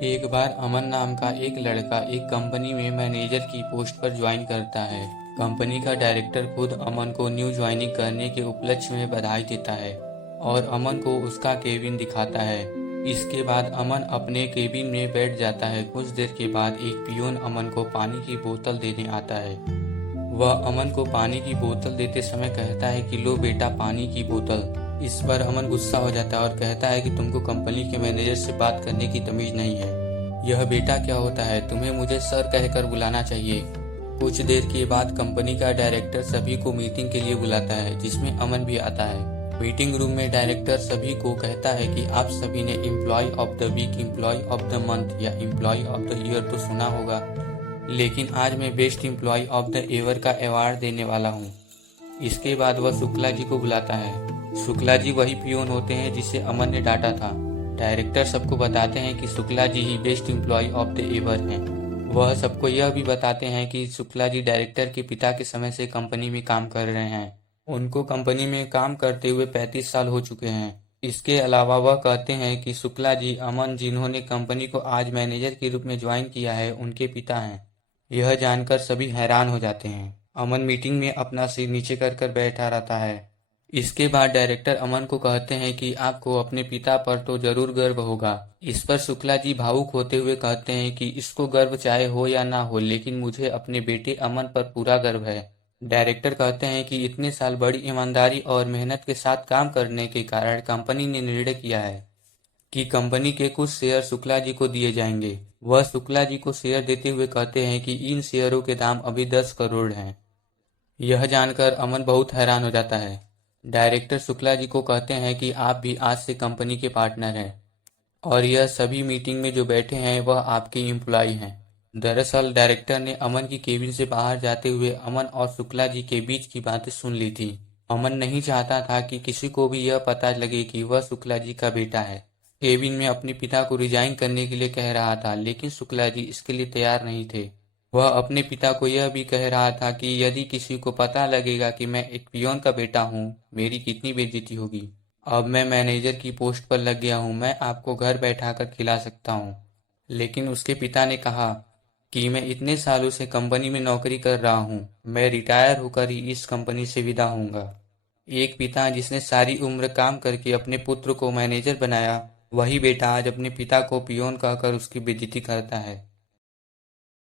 एक बार अमन नाम का एक लड़का एक कंपनी में मैनेजर की पोस्ट पर ज्वाइन करता है। कंपनी का डायरेक्टर खुद अमन को न्यू ज्वाइनिंग करने के उपलक्ष्य में बधाई देता है और अमन को उसका केबिन दिखाता है। इसके बाद अमन अपने केबिन में बैठ जाता है। कुछ देर के बाद एक पियून अमन को पानी की बोतल देने आता है। वह अमन को पानी की बोतल देते समय कहता है कि लो बेटा, पानी की बोतल। इस पर अमन गुस्सा हो जाता है और कहता है कि तुमको कंपनी के मैनेजर से बात करने की तमीज नहीं है। यह बेटा क्या होता है, तुम्हें मुझे सर कहकर बुलाना चाहिए। कुछ देर के बाद कंपनी का डायरेक्टर सभी को मीटिंग के लिए बुलाता है, जिसमें अमन भी आता है। मीटिंग रूम में डायरेक्टर सभी को कहता है कि आप सभी ने employ of the week, employ of the month या एम्प्लॉय ऑफ द ईयर तो सुना होगा, लेकिन आज मैं best employ of the year का अवार्ड देने वाला हूँ। इसके बाद वह शुक्ला जी को बुलाता है। शुक्ला जी वही पियून होते हैं जिसे अमन ने डांटा था। डायरेक्टर सबको बताते हैं कि शुक्ला जी ही best employ of the year हैं। वह सबको यह भी बताते हैं कि शुक्ला जी डायरेक्टर के पिता के समय से कंपनी में काम कर रहे हैं। उनको कंपनी में काम करते हुए 35 साल हो चुके हैं। इसके अलावा वह कहते हैं कि शुक्ला जी अमन जिन्होंने कंपनी को आज मैनेजर के रूप में ज्वाइन किया है, उनके पिता हैं। यह जानकर सभी हैरान हो जाते हैं। अमन मीटिंग में अपना सिर नीचे कर कर बैठा रहता है। इसके बाद डायरेक्टर अमन को कहते हैं कि आपको अपने पिता पर तो जरूर गर्व होगा। इस पर शुक्ला जी भावुक होते हुए कहते हैं कि इसको गर्व चाहे हो या ना हो, लेकिन मुझे अपने बेटे अमन पर पूरा गर्व है। डायरेक्टर कहते हैं कि इतने साल बड़ी ईमानदारी और मेहनत के साथ काम करने के कारण कंपनी ने निर्णय किया है कि कंपनी के कुछ शेयर शुक्ला जी को दिए जाएंगे। वह शुक्ला जी को शेयर देते हुए कहते हैं कि इन शेयरों के दाम अभी 10 करोड़ हैं। यह जानकर अमन बहुत हैरान हो जाता है। डायरेक्टर शुक्ला जी को कहते हैं कि आप भी आज से कंपनी के पार्टनर हैं और यह सभी मीटिंग में जो बैठे हैं वह आपके एम्प्लॉय हैं। दरअसल डायरेक्टर ने अमन की केबिन से बाहर जाते हुए अमन और शुक्ला जी के बीच की बातें सुन ली थी। अमन नहीं चाहता था कि किसी को भी यह पता लगे कि वह शुक्ला जी का बेटा है। केबिन में अपने पिता को रिजाइन करने के लिए कह रहा था, लेकिन शुक्ला जी इसके लिए तैयार नहीं थे। वह अपने पिता को यह भी कह रहा था कि यदि किसी को पता लगेगा कि मैं एक पियोन का बेटा हूँ, मेरी कितनी बेइज्जती होगी। अब मैं मैनेजर की पोस्ट पर लग गया हूँ, मैं आपको घर बैठाकर खिला सकता हूँ। लेकिन उसके पिता ने कहा कि मैं इतने सालों से कंपनी में नौकरी कर रहा हूँ, मैं रिटायर होकर ही इस कंपनी से विदा होऊंगा। एक पिता जिसने सारी उम्र काम करके अपने पुत्र को मैनेजर बनाया, वही बेटा आज अपने पिता को पियोन कहकर उसकी बेइज्जती करता है।